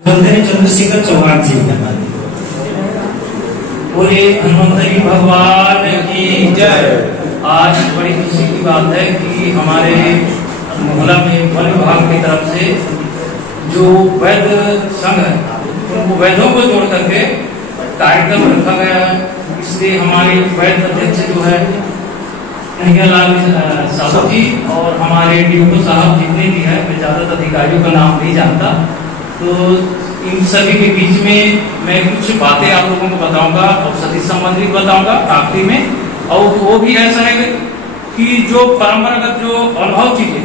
चंद्रशेखर चौहान जी बोले हनुमंतरी भगवान की जय। आज बड़ी खुशी की बात है कि हमारे मोहल्ला में वन विभाग की तरफ से जो वैद्य संघ है उनको वैद्यों को जोड़ करके कार्यक्रम रखा गया है। इसलिए हमारे वैद्य अध्यक्ष जो है कन्हैयालाल साहू जी और हमारे डीओ साहब जितने भी हैं, मैं ज्यादातर अधिकारियों का नाम नहीं जानता, तो इन सभी के बीच में मैं कुछ बातें आप लोगों को बताऊंगा, औषधि संबंधी बताऊंगा आखिरी में। और वो भी ऐसा है कि जो परंपरागत जो अनुभव चीजें,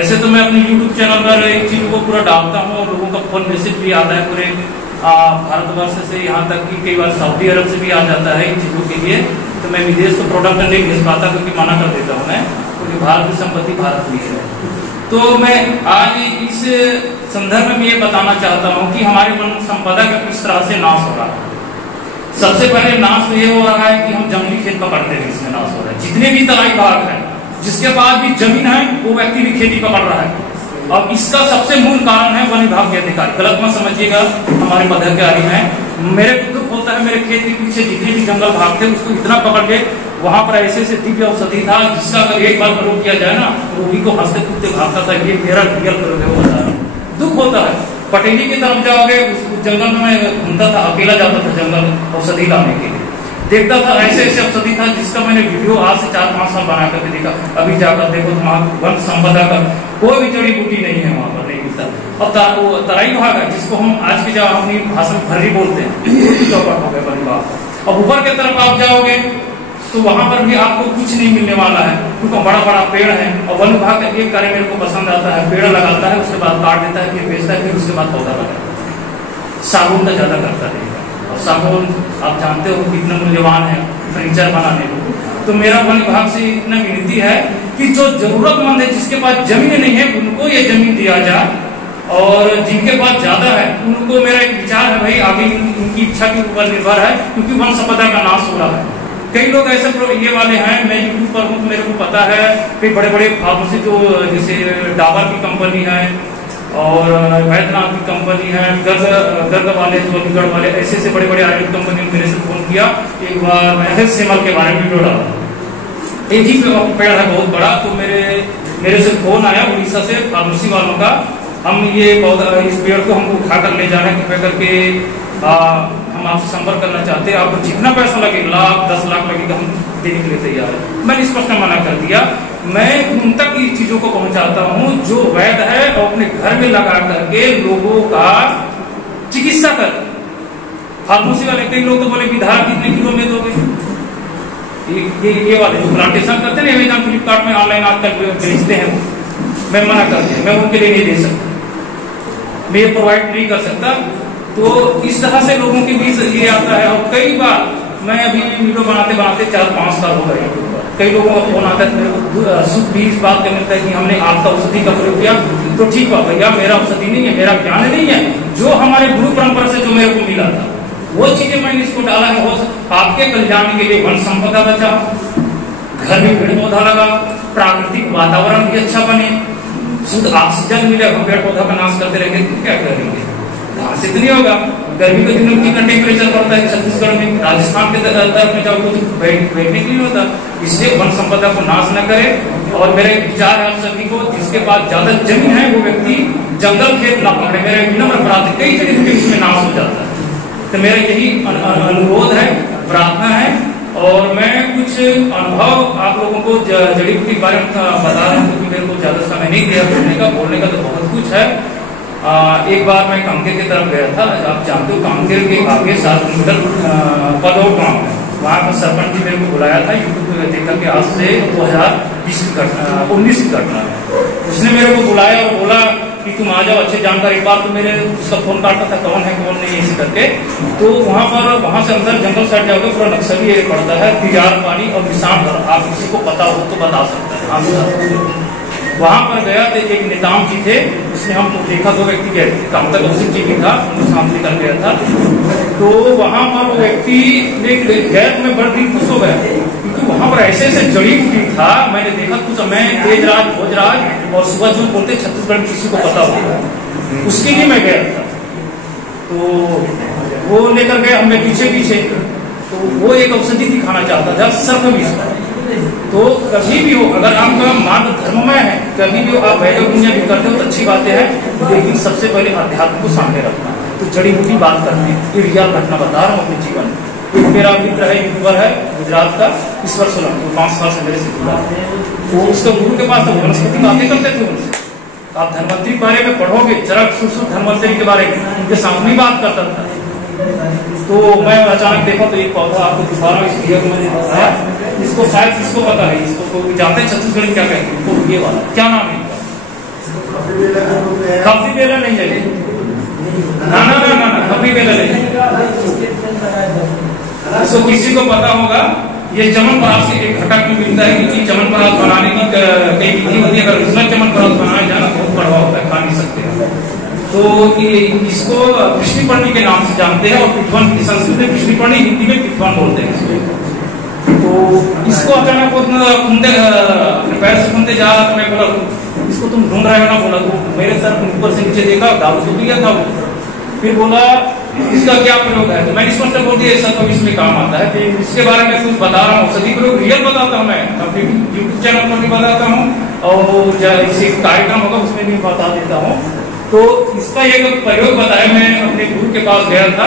ऐसे तो मैं अपने YouTube चैनल पर एक चीज को पूरा डालता हूँ और लोगों का फोन मैसेज भी आता है पूरे भारतवर्ष से, यहाँ तक कि कई बार सऊदी अरब से भी आ जाता है इन चीजों के लिए। तो मैं विदेश को प्रोडक्ट नहीं भेज पाता क्योंकि मना कर देता हूँ मैं, क्योंकि भारत की संपत्ति भारत में है। तो मैं आज इस संदर्भ में ये बताना चाहता हूँ कि हमारे वन संपदा का किस तरह से नाश हो रहा है। सबसे पहले नाश तो ये हो रहा है कि हम जंगली खेत पकड़ते हैं, इसमें नाश हो रहा है। जितने भी तराई भाग है, जिसके पास भी जमीन है, वो व्यक्ति भी खेती पकड़ रहा है। और इसका सबसे मूल कारण है वन विभाग के अधिकारी। गलत मत समझिएगा, हमारे पदाधिकारी हैं। मेरे को दुख होता है, मेरे खेत के पीछे जितने भी जंगल भाग थे उसको इतना पकड़ के वहां पर ऐसे दिव्य औषधि था जिसका अगर एक बार प्रयोग किया जाए ना, रोगी को हंसते कूदते भागता था। ये मेरा रियल प्रयोग होता है, दुख होता है। पटेली की तरफ जाओगे, उस जंगल में मैं घूमता था, अकेला जाता था जंगल औषधि लाने के लिए, देखता था ऐसे ऐसे औषधि था जिसका मैंने वीडियो आज से 4-5 साल बना करके देखा। अभी जाकर देखो तो वहाँ वन संपदा का कोई भी जड़ी बूटी नहीं है, वहां पर नहीं मिलता। और तराई भाग है जिसको हम आज की जगह अपनी भाषा में भर्री बोलते हैं, चौपट हो गया वन विभाग। अब ऊपर की तरफ आप जाओगे तो वहां पर भी आपको कुछ नहीं मिलने वाला है, क्योंकि बड़ा बड़ा पेड़ है। और वन विभाग का एक कार्य मेरे को पसंद आता है, पेड़ लगाता है, उसके बाद काट देता है, फिर बेचता है, फिर उसके बाद पौधा लगाता है। सागौन का ज्यादा करता रहेगा, और सागौन आप जानते हो कितना मूल्यवान है फर्नीचर बनाने में। तो मेरा वन विभाग से इतना विनती है कि जो जरूरतमंद है, जिसके पास जमीन नहीं है, उनको ये जमीन दिया जाए, और जिनके पास ज्यादा है उनको, मेरा एक विचार है भाई, आगे इनकी इच्छा के ऊपर निर्भर है, क्योंकि वन संपदा का नाश हो रहा है। कई लोग ऐसे ये वाले हैं, मैं यूट्यूब पर हूँ, मेरे को पता है कि बड़े बड़े फार्मेसी जो जैसे डाबर की कंपनी है और वैद्यनाथ की कंपनी है, गर्ग वाले जो अलीगढ़ वाले, ऐसे ऐसे बड़े बड़े आयुर्वेद कंपनी मेरे से फोन किया। एक बार मैं सेमल के बारे में वीडियो डाला, एक ही पेड़ है बहुत बड़ा, तो मेरे से फोन आया उड़ीसा से फार्मेसी वालों का, हम ये पौधा, इस पेड़ को हमको उठा कर ले जाना है, कृपया करके हम आपसे संपर्क करना चाहते हैं, आपको जितना पैसा लगे, लाख 10 लाख लगेगा, हम देने के लिए तैयार है। मैंने स्पष्ट मना कर दिया। मैं उन तक इस चीजों को पहुंचाता हूं जो वैध है, और अपने घर में लगा करके लोगों का चिकित्सा कर। फार्मेसी वाले कई लोग तो बोले विधायक कितने किलो में दोगे, ये वाले जो प्लांटेशन करते हैं, अमेजॉन फ्लिपकार्ट में ऑनलाइन आजकल बेचते हैं, मैं मना कर दिया, मैं उनके लिए नहीं दे सकता, मैं ये प्रोवाइड नहीं कर सकता। तो इस तरह से लोगों के बीच ये आता है। और कई बार मैं अभी वीडियो बनाते बनाते 4-5 साल हो गए, कई लोगों का फोन आता है, मेरे को सुख भी इस बात का मिलता है कि हमने आपका औषधि का प्रयोग किया। तो ठीक है भैया, मेरा औषधि नहीं है, मेरा ज्ञान नहीं है, जो हमारे गुरु परंपरा से जो मेरे को मिला था वो चीजें मैंने इसको डाला है। हो आपके कल्याण के लिए वन संपदा बचाओ, घर में पेड़ पौधा लगा, प्राकृतिक वातावरण भी अच्छा बने, शुद्ध ऑक्सीजन मिले। हम पेड़ पौधा का नाश करते रहेंगे तो क्या करेंगे, घास इतनी होगा। गर्मी के दिनों में कितना टेम्परेचर बढ़ता है छत्तीसगढ़ में, राजस्थान के तरफ में जाओ तो बैठने के लिए होता। इसलिए वन संपदा को नाश न करे। और मेरा एक विचार है आप सभी को, जिसके पास ज्यादा जमीन है वो व्यक्ति जंगल खेत न पकड़े। मेरा विनम्र प्रार्थना, कई जगह इसमें नाश हो जाता है, तो मेरा यही अनुरोध है, प्रार्थना है। और मैं कुछ अनुभव आप लोगों को जड़ी बूटी के बारे में बता रहा हूँ, क्योंकि मेरे को ज्यादा समय नहीं दिया बोलने का तो बहुत कुछ है। एक बार मैं कांकेर की तरफ गया था, आप जानते हो कांकेर के आगे 7 किलोमीटर पदौड़ गाँव है, वहाँ का सरपंच जी मेरे को बुलाया था यूट्यूब पे देख करके, आज से 2019 की घटना है। उसने मेरे को बुलाया और बोला कि तुम आ जाओ, अच्छी जानकारी। एक बार तो मेरे उसका फोन काटता था, कौन है कौन नहीं ऐसे करके। तो वहां से अंदर जंगल साइड जाओगे, पूरा नक्सली एरिया पड़ता है, तिजार पानी और निशान घर। आप किसी को पता हो तो बता सकता है, आप वहां पर गया तो एक नेताम जी थे, उसने हमको देखा, 2 व्यक्ति गए थे, काम तक कौशिक जी भी था, उनको सामने निकल गया था। तो वहां पर वो व्यक्ति गैर में बड़ी खुश हो गया, क्योंकि वहां पर ऐसे ऐसे जड़ी बूटी था, मैंने देखा कुछ। मैं तेजराज, भोजराज और सुबह जो बोलते छत्तीसगढ़ में किसी को पता होगा, उसके लिए मैं गया था। तो वो लेकर गए हमने पीछे पीछे, तो वो एक औषधि दिखाना चाहता था सर्प विष। तो कभी भी हो, अगर आपका मार्ग धर्ममय है, कभी भी हो आप वैद्य पुण्य भी करते हो तो अच्छी बातें हैं, लेकिन सबसे पहले अध्यात्म को सामने रखना। तो जड़ी बूटी बात करते हैं, ये रियल घटना बता रहा हूँ अपने जीवन में। एक मेरा मित्र है, यूट्यूबर है गुजरात का, ईश्वर सोलंकी, 5 साल से मेरे से जुड़ा। वो उसके गुरु के पास तो वनस्पति बातें करते थे उनसे। आप धन्वंतरी के बारे में पढ़ोगे, चरक सुश्रुत धन्वंतरी के बारे में उनके सामने बात करता था। तो मैं अचानक देखा तो एक पौधा आपको दिखा रहा हूँ, इस वीडियो में मैंने बताया, इसको शायद किसको पता है, इसको तो जानते हैं छत्तीसगढ़ में क्या कहते हैं, तो ये वाला क्या नाम है इनका? खपरी बेला नहीं है, ना ना ना ना खपरी बेला नहीं। इसको किसी को पता होगा, ये चमनप्राश से एक घटक में मिलता है, क्योंकि चमनप्राश बनाने की कई विधि होती है। अगर उसमें चमनप्राश बनाया जाए ना बहुत कड़वा होता है, खा नहीं सकते। तो इसको कृष्णिपर्णी के नाम से जानते हैं, और पिठवन संस्कृत में कृष्णिपर्णी, हिंदी में पिठवन बोलते हैं इसको। तो इसको अचानक घूमते अपने पैर से घूमते जा रहा था, मैं बोला इसको तुम ढूंढ रहे हो ना, बोला तो मेरे तरफ ऊपर से नीचे देखा, दारू तो पिया था वो। फिर बोला इसका क्या प्रयोग है, तो मैंने इसको बोल दिया ऐसा तो इसमें काम आता है। फिर इसके बारे में कुछ बता रहा हूँ, सभी प्रयोग रियल बताता हूँ मैं, अपने यूट्यूब चैनल पर भी बताता हूँ, और कार्यक्रम होगा उसमें भी बता देता हूँ। तो इसका एक प्रयोग बताया, मैं अपने गुरु के पास गया था,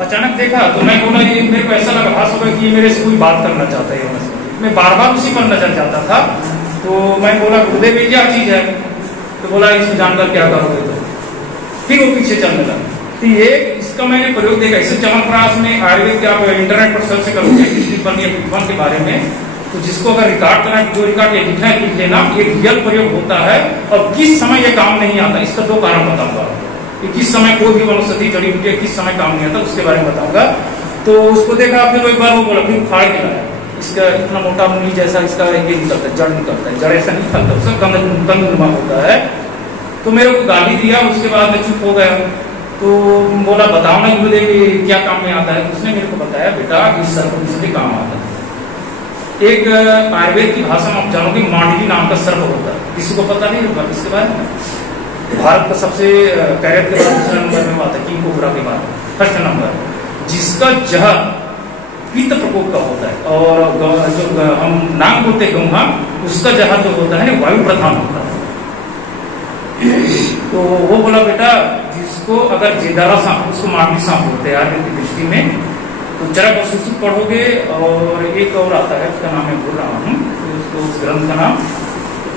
अचानक देखा तो मैं बोला ये मेरे को ऐसा लगा भास होगा कि मेरे से कोई बात करना चाहता है, मैं बार बार उसी पर नजर जाता था। तो मैं बोला गुरुदेव ये क्या चीज है, तो बोला इसको जानकर क्या करोगे, तो फिर वो पीछे चलने लगा। तो ये इसका मैंने प्रयोग देखा, इसे चमनप्राश में आयुर्वेद के आप इंटरनेट पर सर्च करोगे कृष्णिपर्णी के बारे में, तो जिसको अगर रिकॉर्ड करना, जो रिकॉर्ड ये लिखना है लिख लेना, ये रियल प्रयोग होता है। और किस समय ये काम नहीं आता, इसका 2 कारण बताऊंगा कि किस समय कोई भी वनस्पति जड़ी बूटी किस समय काम नहीं आता, उसके बारे में बताऊंगा। तो उसको देखा, फिर एक बार वो बोला, फिर फाड़ के लाया, इसका इतना मोटा मुंडी जैसा इसका ये निकलता है, जड़ निकलता है, जड़ ऐसा नहीं निकलता, उसका कंदनुमा होता है। तो मेरे को गाली दिया, उसके बाद मैं चुप हो गया। तो बोला बताओ ना गुरुदेव क्या काम में आता है, उसने मेरे को बताया बेटा इस सर्प से काम आता है। एक आयुर्वेद की भाषा में आप जानोगे मांडवी नाम का सर्प होता है, किसी को पता नहीं होगा इसके बारे में। भारत का सबसे कैरेट के बाद दूसरा नंबर में आता है, किंग कोबरा के बाद फर्स्ट नंबर, जिसका जहर पित्त प्रकोप का होता है, और जो हम नाम बोलते हैं गंगा, उसका जहर जो होता है वायु प्रधान होता है। तो वो बोला बेटा जिसको अगर जिंदारा सांप, उसको मांडवी सांप बोलते हैं आयुर्वेद की दृष्टि में, तो चरक और सुश्रुत पढ़ोगे, और एक और आता है उसका नाम मैं भूल रहा हूँ, उसको उस ग्रंथ का नाम,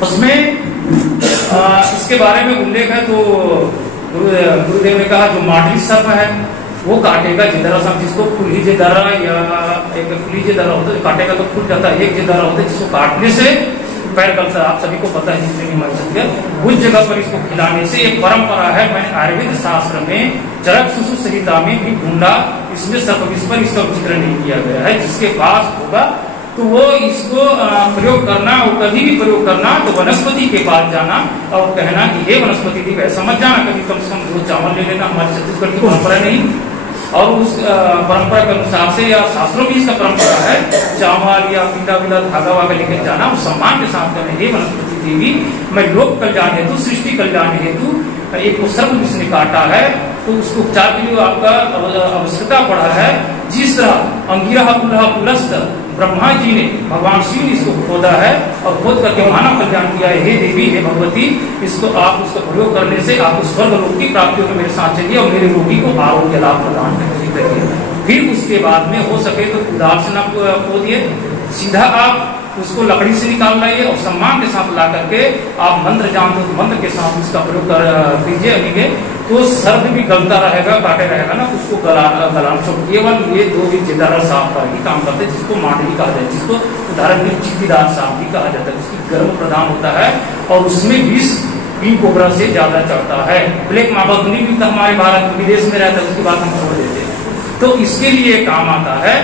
उसमें इसके बारे में उल्लेख है। तो गुरुदेव ने कहा जो मांडवी सर्प है वो काटेगा जिंदारा सांप, जिसको खुली जिंदारा या एक खुली जिंदारा होता है, काटेगा तो खुल जाता है, एक जिंदारा होता है जिसको काटने से पैर गलता, आप सभी को पता है, जिससे नहीं मर सकते, उस जगह पर इसको खिलाने से एक परंपरा है। मैंने आयुर्वेद शास्त्र में चरक सुश्रुत संहिता में भी ढूंढा, इसमें सर्पविष पर इसका जिक्र नहीं किया गया है। जिसके पास होगा तो वो इसको प्रयोग करना, और कभी भी प्रयोग करना तो वनस्पति के पास जाना और कहना कि हे वनस्पति देवी, ऐसा मत जाना कभी, कम से कम 2 चावल ले लेना, हमारे छत्तीसगढ़ की परंपरा नहीं, और उस परंपरा के अनुसार से या शास्त्रों में इसका परंपरा है, चावल या पीला विला धागा वागा लेकर जाना, उस सम्मान के साथ कहना हे वनस्पति देवी, मैं लोक कल्याण हेतु, सृष्टि कल्याण हेतु एक सर्प जिसने काटा है, तो उसको उपचार के लिए आपका आवश्यकता पड़ा है। जिस तरह अंगिरा पुलह पुलस्त ब्रह्मा जी ने, भगवान शिव ने इसको खोदा है और खोद करके मानव कल्याण किया है, हे देवी हे भगवती, इसको आप उसका प्रयोग करने से आपको स्वर्ग लोक की प्राप्ति होगी, मेरे साथ चलिए और मेरे रोगी को आरोग्य लाभ प्रदान करिए। फिर उसके बाद में हो सके तो कुदाल से न खोदिए, सीधा आप उसको लकड़ी से निकाल लाइए और सम्मान के साथ ला करके आप मंत्र जानते हो, मंत्र के साथ उसका प्रयोग कीजिए, अनिगे तो सर्प भी गलता रहेगा, काटे रहेगा ना, उसको गलाना छोड़। केवल ये 2 ही जिंदारा सांप का ही काम करते हैं, जिसको मांडवी कहा जाता है, जिसको उदाहरण के चित्तीदार सांप भी कहा जाता है, उसकी गर्भ प्रदान होता है और उसमें विष किंग कोबरा से ज्यादा चढ़ता है। ब्लैक माबाकुनी भी हमारे भारत विदेश में रहता है, उसकी बात हम छोड़ देते हैं। तो इसके लिए काम आता है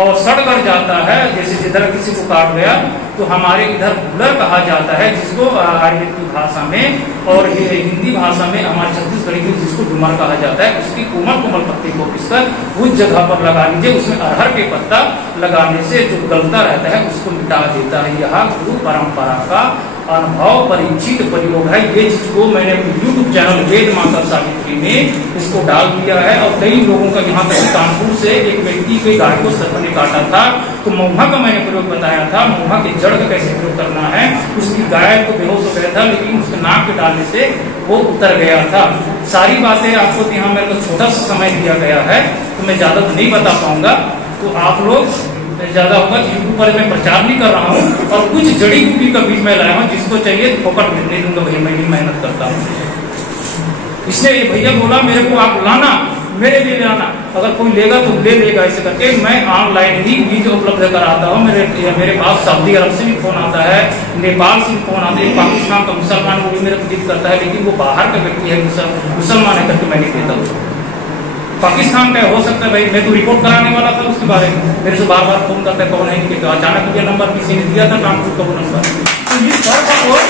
और सड़ गड़ जाता है, जैसे जिधर किसी को काट गया तो हमारे इधर भूलर कहा जाता है, जिसको आयुर्वेद की भाषा में और ये हिंदी भाषा में हमारे छत्तीसगढ़ी में जिसको डुमर कहा जाता है, उसकी कोमल कोमल पत्ते को पीसकर उस जगह पर लगा लीजिए, उसमें अरहर के पत्ता लगाने से जो गलता रहता है उसको मिटा देता है। यह गुरु परंपरा का अनुभव परीक्षित प्रयोग है। ये चीज को मैंने यूट्यूब चैनल वेद माता सावित्री में इसको डाल दिया है। और कई लोगों का यहाँ तक कानपुर से एक व्यक्ति के गाय को सर्प ने काटा था, तो महुआ का मैंने प्रयोग बताया था, महुआ के जड़ का कैसे प्रयोग करना है। उसकी गाय को बेहोश हो गया था, लेकिन उसके नाक के डालने से वो उतर गया था। सारी बातें आपको यहाँ मेरे को छोटा सा समय दिया गया है, तो मैं ज्यादा तो नहीं बता पाऊंगा। तो आप लोग ज्यादा होगा, यूट्यूब पर मैं प्रचार नहीं कर रहा हूँ। और कुछ जड़ी बूटी का बीज मैं लाया हूँ, जिसको चाहिए फोकट में नहीं दूंगा भैया, मैं भी मेहनत करता हूँ। इसलिए ये भैया बोला मेरे को आप लाना, मेरे लिए लाना, अगर कोई लेगा तो ले लेगा। ऐसे करके मैं ऑनलाइन ही बीज उपलब्ध कराता हूँ। मेरे पास सऊदी अरब से भी फोन आता है, नेपाल से भी फोन आता है, पाकिस्तान का मुसलमान वो भी मेरे को विजिट करता है, लेकिन वो बाहर का व्यक्ति है, मुसलमान है करके मैं नहीं देता हूँ। पाकिस्तान का हो सकता है भाई, मैं तो रिपोर्ट कराने वाला था उसके बारे में, मेरे से बार बार फोन करता है कौन है, तो अचानक ये नंबर किसी ने दिया था कानपुर का वो नंबर। तो ये जरूर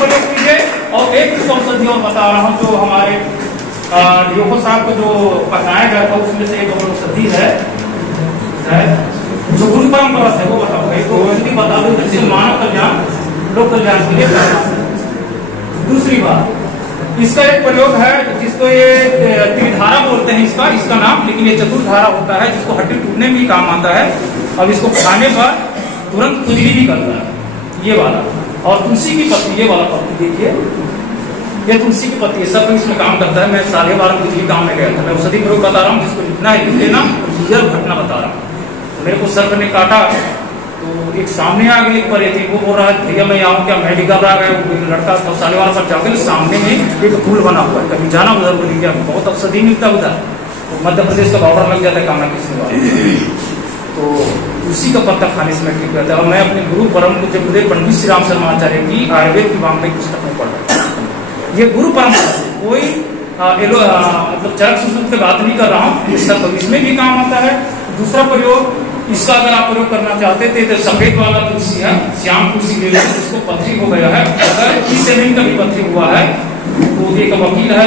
प्रयोग कीजिए। और एक औषधि और बता रहा हूँ, जो हमारे योगो साहब को जो बताया गया था उसमें से एक औषधि है जो गुरु परंपरा से, वो बताओ एक औषधि बता दो जिससे मानव कल्याण लोक कल्याण के लिए करना है। दूसरी बात, इसका एक प्रयोग है जिसको ये त्रिधारा बोलते हैं इसका नाम, लेकिन ये चतुर्धारा होता है, जिसको हड्डी टूटने में भी काम आता है। अब इसको खाने पर तुरंत खुजली भी करता है, ये वाला। और तुलसी की पत्ती, ये वाला पत्ती देखिए, ये तुलसी की पत्ती है, सब इसमें काम करता है। मैं 12.5 खुजली काम में गया था, मैं औषधि प्रयोग बता रहा हूँ, जिसको लिखना है लिख लेना, रियल घटना बता रहा हूँ। मेरे को सर्प ने काटा, तो एक सामने आ गई एक पर थी, वो बोल रहा है भैया मैं आऊँ क्या, मैं घबरा गया। लड़का साले वाला पर जाकर सामने में एक फूल बना हुआ है, कभी जाना उधर बोली क्या, बहुत औषधि मिलता उधर, तो मध्य प्रदेश का बॉर्डर लग जाता है काना किसी बात, तो उसी का पत्ता खाने से मैं ठीक रहता है। और मैं अपने गुरु परम पूज्य गुरुदेव पंडित श्री राम शर्मा आचार्य की आयुर्वेद की वांग्मय पुस्तक में पढ़ रहा हूँ। ये गुरु परंपरा से कोई मतलब चरक संस्कृत की बात नहीं कर रहा हूँ, इसमें भी काम आता है। दूसरा प्रयोग इसका अगर आप प्रयोग करना चाहते थे तो सफेद वाला तुलसी है, श्याम तुलसी ले लो, जिसको पथरी हो गया है, अगर इस जमीन का भी पथरी हुआ है, तो एक वकील है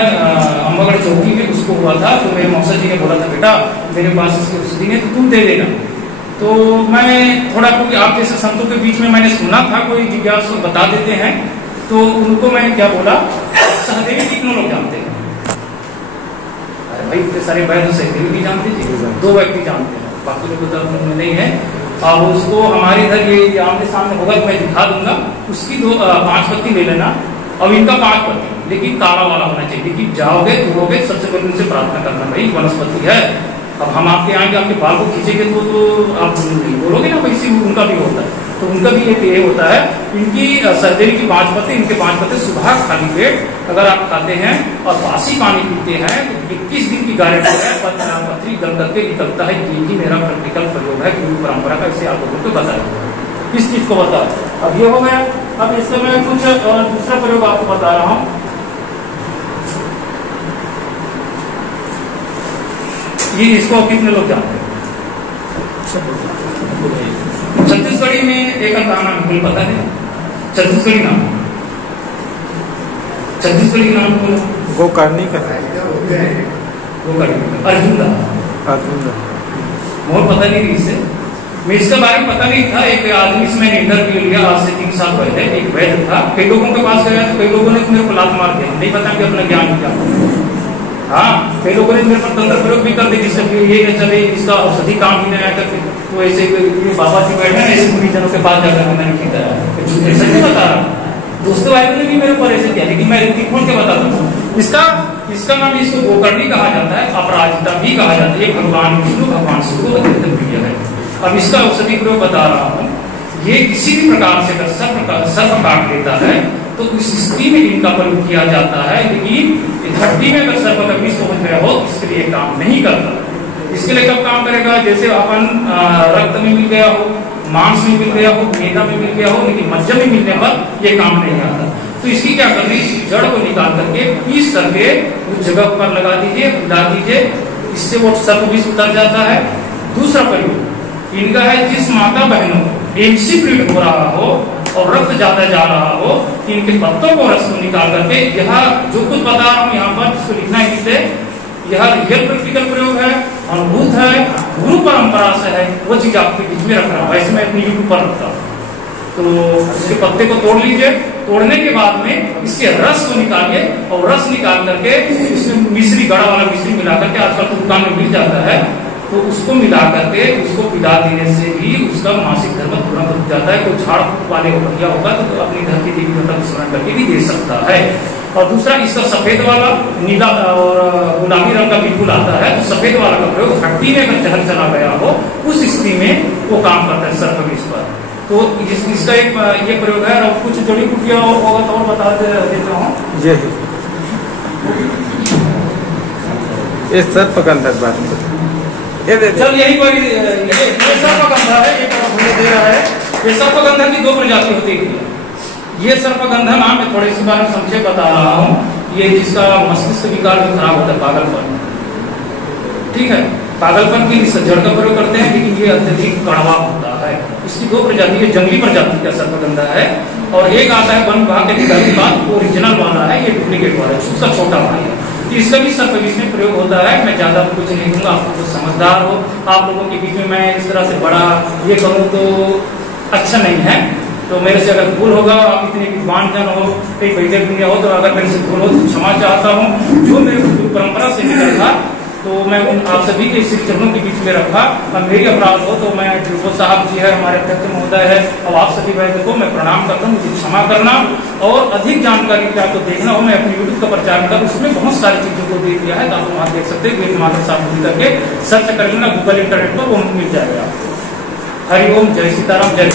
अम्बागढ़ चौकी में, उसको हुआ था, तो मेरे मौसा जी ने बोला था बेटा मेरे पास इसकी औषधि है तो तू दे देना। तो मैं थोड़ा, क्योंकि आप जैसे संतों के बीच में मैंने सुना था कोई जिज्ञासु बता देते हैं, तो उनको मैंने क्या बोला, सहदेवी कितने लोग जानते हैं? अरे भाई इतने सारे वैद्य सहदेवी नहीं जानते जी, 2 व्यक्ति जानते हैं, बाकी लोग तो नहीं है। और उसको हमारे इधर ये आमने सामने होगा तो मैं दिखा दूंगा, उसकी 5 पत्ती ले लेना। अब इनका 5 पत्ती, लेकिन काला वाला होना चाहिए, लेकिन जाओगे धोगे सबसे पहले उनसे प्रार्थना करना, भाई वनस्पति है, अब हम आपके आएंगे आपके बाल को खींचेंगे तो आप नहीं बोलोगे ना, वैसे उनका भी होता है। तो उनका भी एक ये होता है, इनकी सहदेवी की 5 पत्ते, इनके 5 पत्ते सुबह खाली पेट अगर आप खाते हैं और बासी पानी पीते हैं तो 21 दिन की गारंटी है, पथरी गल करके निकलता है। ये ही मेरा प्रैक्टिकल प्रयोग है गुरु परंपरा का, इसे आप लोगों को बताया, इस चीज को बता। अब ये हो गया। अब इससे मैं कुछ दूसरा प्रयोग आपको बता रहा हूँ। ये इसको कितने लोग जानते हैं? छत्तीसगढ़ी में एक नाम है, पता नहीं छत्तीसगढ़ी नाम, छत्तीसगढ़ी नाम बोलो, गोकर्णी का है, गोकर्णी, अर्जुन बहुत पता नहीं इससे, मैं इसके बारे में पता नहीं था। एक आदमी से मैंने इंटरव्यू लिया आज से 3 साल पहले, एक वैद्य था, कई लोगों के पास गया तो कई लोगों ने मेरे को लात मार दिया, नहीं पता कि अपना ज्ञान क्या। हाँ, कई लोगों ने मेरे पर तंत्र प्रयोग भी कर दिया, जिससे ये चले इसका औषधि काम ही नहीं आया करके, तो ऐसे बाबा जी बैठे हैं ऐसे मुरीजनों के पास जाकर मैंने ठीक है, ऐसा नहीं बता रहा। दोस्तों भाई ने भी मेरे ऊपर ऐसे किया, लेकिन मैं खोल के बता दूँ, इसका नाम, इसको गोकर्णी कहा जाता है, अपराजिता भी कहा जाता है। ये भगवान विष्णु भगवान शिव को अत्यंत प्रिय है। अब इसका औषधि प्रयोग बता रहा हूँ। ये किसी भी प्रकार से अगर सर्प काट लेता है तो उस स्थिति में इनका प्रयोग किया जाता है, लेकिन हड्डी में अगर सर्प का विष पहुंच गया हो इसके लिए काम नहीं करता। इसके लिए कब काम करेगा? जैसे अपन रक्त में मिल गया हो, मांस में मिल गया हो, मेदा में मिल गया हो, लेकिन मज्जा में मिलने पर ये काम नहीं आता। तो इसकी क्या करनी, जड़ को निकाल करके पीस करके उस जगह पर लगा दीजिए, उड़ा दीजिए, इससे वो सर्प विष उतर जाता है। दूसरा प्रयोग इनका है, जिस माता बहनों एमसीप्रीड हो रहा हो और रक्त ज्यादा जा रहा हो, इनके पत्तों को रस को निकाल करके, यह जो कुछ बता रहा हूँ यहाँ पर जिसको लिखना है इसे, यह रियल प्रैक्टिकल प्रयोग है, अनुभूत है, गुरु परंपरा से है, वो चीज आपके बीच में रख रहा हूँ। वैसे मैं अपनी यूट्यूब पर रखता हूँ, तो इसके पत्ते को तोड़ लीजिए। तोड़ने के बाद में इसके रस को निकालिए और रस निकाल करके इसमें मिश्री, गड़ा वाला मिश्री मिला करके, आजकल तो दुकान में मिल जाता है, तो उसको मिला करके उसको पिला देने से भी उसका मासिक धर्म तुरंत रुक जाता है। कोई झाड़ वाले भैया होगा तो अपनी घर की देवी देवता को स्मरण करके भी दे सकता है। और दूसरा, इसका सफेद वाला, नीला और गुलाबी रंग का बिल्कुल आता है, तो सफेद वाला का प्रयोग हड्डी में अगर जहर चला गया हो उस स्थिति में वो काम करता है सर्पविष पर। तो इसका एक ये प्रयोग है। और कुछ जड़ी बूटियां होगा तो और बता देता हूँ। ये सर्पगंधक बात चल यही कोई ये सर्पगंधा है, ये दे रहा है। ये सर्पगंधा की 2 प्रजाति होती है। ये सर्पगंधा नाम मैं थोड़ी सी बार संक्षेप बता रहा हूँ। ये जिसका मस्तिष्क विकार भी खराब होता है, पागलपन, ठीक है, पागलपन की इस जड़ का प्रयोग करते हैं, लेकिन ये अत्यधिक कड़वा होता है। इसकी 2 प्रजाति है, जंगली प्रजाति का सर्पगंधा है और एक आता है वन विभाग के अधिकारी के बाद, ओरिजिनल वाला है, ये डुप्लीकेट वाला है, उसका छोटा भाई है। इसका भी सर्पविष में प्रयोग होता है। मैं ज्यादा कुछ नहीं दूंगा, आप लोग समझदार हो, आप लोगों के बीच में मैं इस तरह से बड़ा ये करूँ तो अच्छा नहीं है। तो मेरे से अगर भूल होगा, आप इतने विद्वान जन हो, कई वैद्य दुनिया हो, तो अगर मेरे से भूल हो तो क्षमा चाहता हूँ। जो मेरे परंपरा से निकल था तो मैं आप सभी के श्री चरणों के बीच में रखा। और मेरी अपराध हो तो मैं जो साहब जी है, हमारे अध्यक्ष महोदय है, और आप सभी वैद्य को मैं प्रणाम करता हूँ, मुझे क्षमा करना। और अधिक जानकारी के आपको देखना हो, मैं अपने यूट्यूब का प्रचार कर, उसमें बहुत सारी चीजों को दे दिया है, तो आप वहाँ देख सकते हैं। वेद माता साहब करके सर्च कर लेना गूगल इंटरनेट पर, वो मिल जाएगा। हरिओम, जय सीताराम, जय